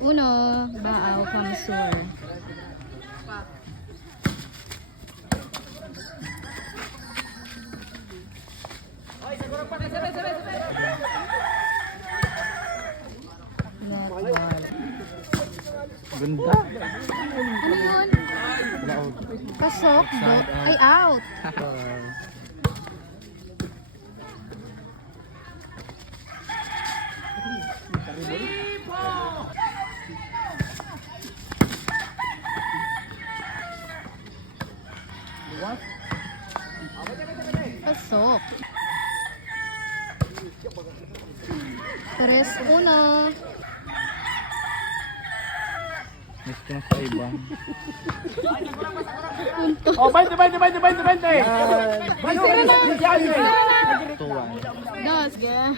Uno, Baaw, Kamsur. Ganda. Ano yun? Pasok? Ay, out. Pasok. Tres uno. Miss ko na sa iba. Punto. Oh, 20, 20, 20, 20, 20. Tuwan. Dos, ga.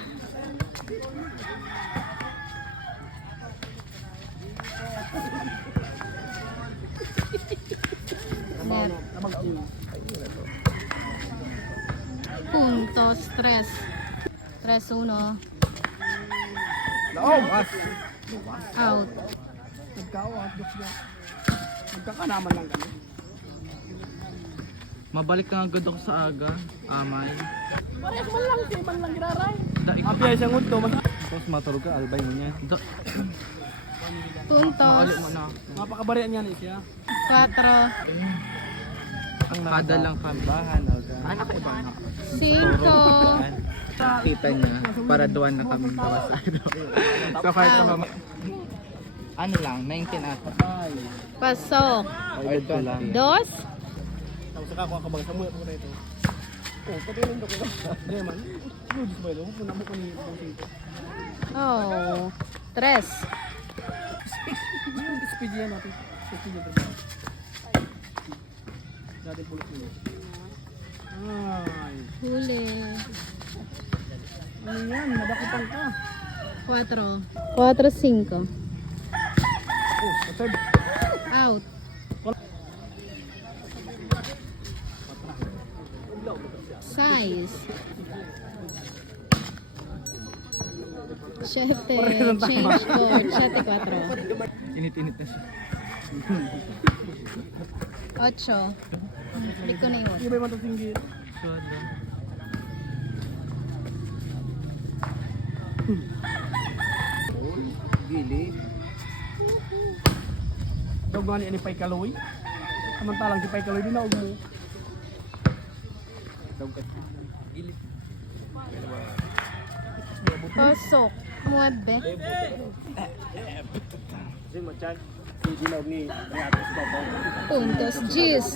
Net. Puntos, tres. Tres, uno. Laog. Out. Nagkawat. Nagkakanaman lang kami. Mabalik ka nga agad ako sa aga. Amay. Parehas man lang, si man lang giraray. Happy ay siyang unto. Tapos matulog ka, albay mo niya. Da, Puntos. makali mo na. mapakabarian niya ni siya. Cuatro. Ang Kada lang kami. Bahan, aga. Anak ko ba? Cinco. Kita niya, para duwan na kami pawasado. sa kwarto ka. Ano lang, 19 ata. Pasok. Or 20. Dos. Tapos saka ako kabag sa muya ko na ito. Oh, pati nung ko. Hindi man. Ludes ba ito? Puna mo ko ni Bang Sito. Oh. Tres. Speed yan natin. Speed yan. Dati pulot nyo. Ay. Huli. Ano yan? Nadakutan ka. Cuatro. Cuatro, cinco. Oh, sa third. Out. Size. Siete. Change score. Siete, cuatro. Init-init na siya. Ocho. Hindi ko na yun. Hindi ba yung matasinggit? Gili. Daw nga ni ani Pai Kaloy. Samantalang si Pai Kaloy din na mo. Gili. Pasok. Nuebe. Sin mo chan. Si Dinog ni ni Ate Stopo. Puntos. Gis.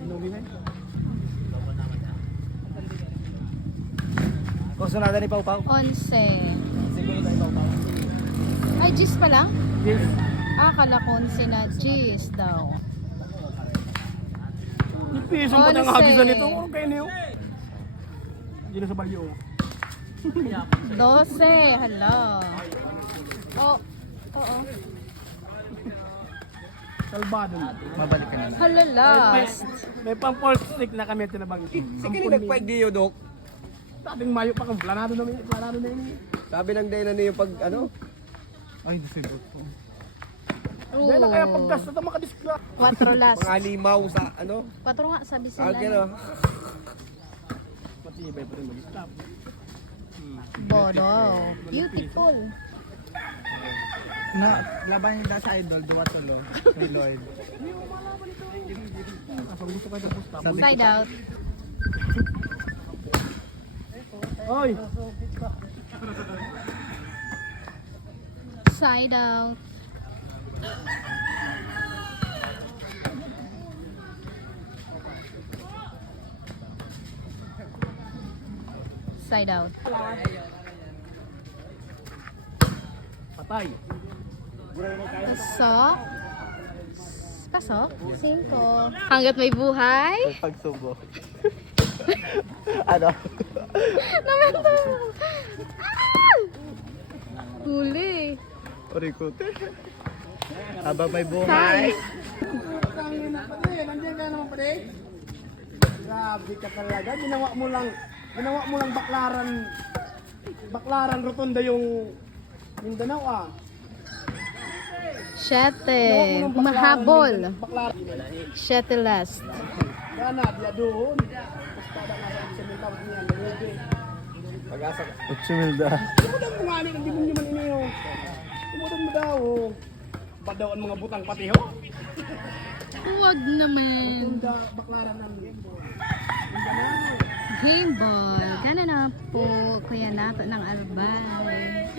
Dinog ni Gusto na ni Pau Pau. Once. Siguro tayo Pau Pau. Ay, gis pa lang? Yes. Ah, kala ko once na gis daw. Ipiso pa nang Onse. hagisan nito. Ano kayo niyo? Hindi na sa balyo. Dose. Hala. Oh. Oo. Salbado na. Mabalik ka na lang. Hala, last. May pang false stick na kami tinabang. Sige ni nagpaig diyo, Dok. Sabing mayo pa kang planado na planado na yun. Sabi ng na niyo pag ano, Ay, disigot po. Oo. Dahil na kaya pagkas na makadiskla. Quatro last. mga limaw sa ano. Quatro nga, sabi sila. Agad oh. Matibay pa rin mag-stop. Bodo. Beautiful. Na, laban niya sa idol, duwa tulo. Si Lloyd. Kapag gusto kayo ng stop. Sabi Side out. Oy! Side out. Side out. Patay. Pasok. Pasok. Cinco. Hanggat may buhay. Pagsubo. ano? Naman to. Ah! Huli. Orikote. Habang may buhay. Size. Nandiyan ka naman pare. Grabe ka talaga. Ginawa mo lang, ginawa mo lang baklaran. Baklaran Rotunda yung Mindanao ah. Siyete. Mahabol. Siyete last. Gana, dia doon. Basta da nga sa Mindanao niya. Lugi. Pag-asa. Imudan mo nga ni, hindi mo naman iniyo. Imudan mo daw. Badaw ang mga butang pati ho. Huwag naman. Tunda, baklaran ng Game ball. Gana na po, kuya nato ng albay.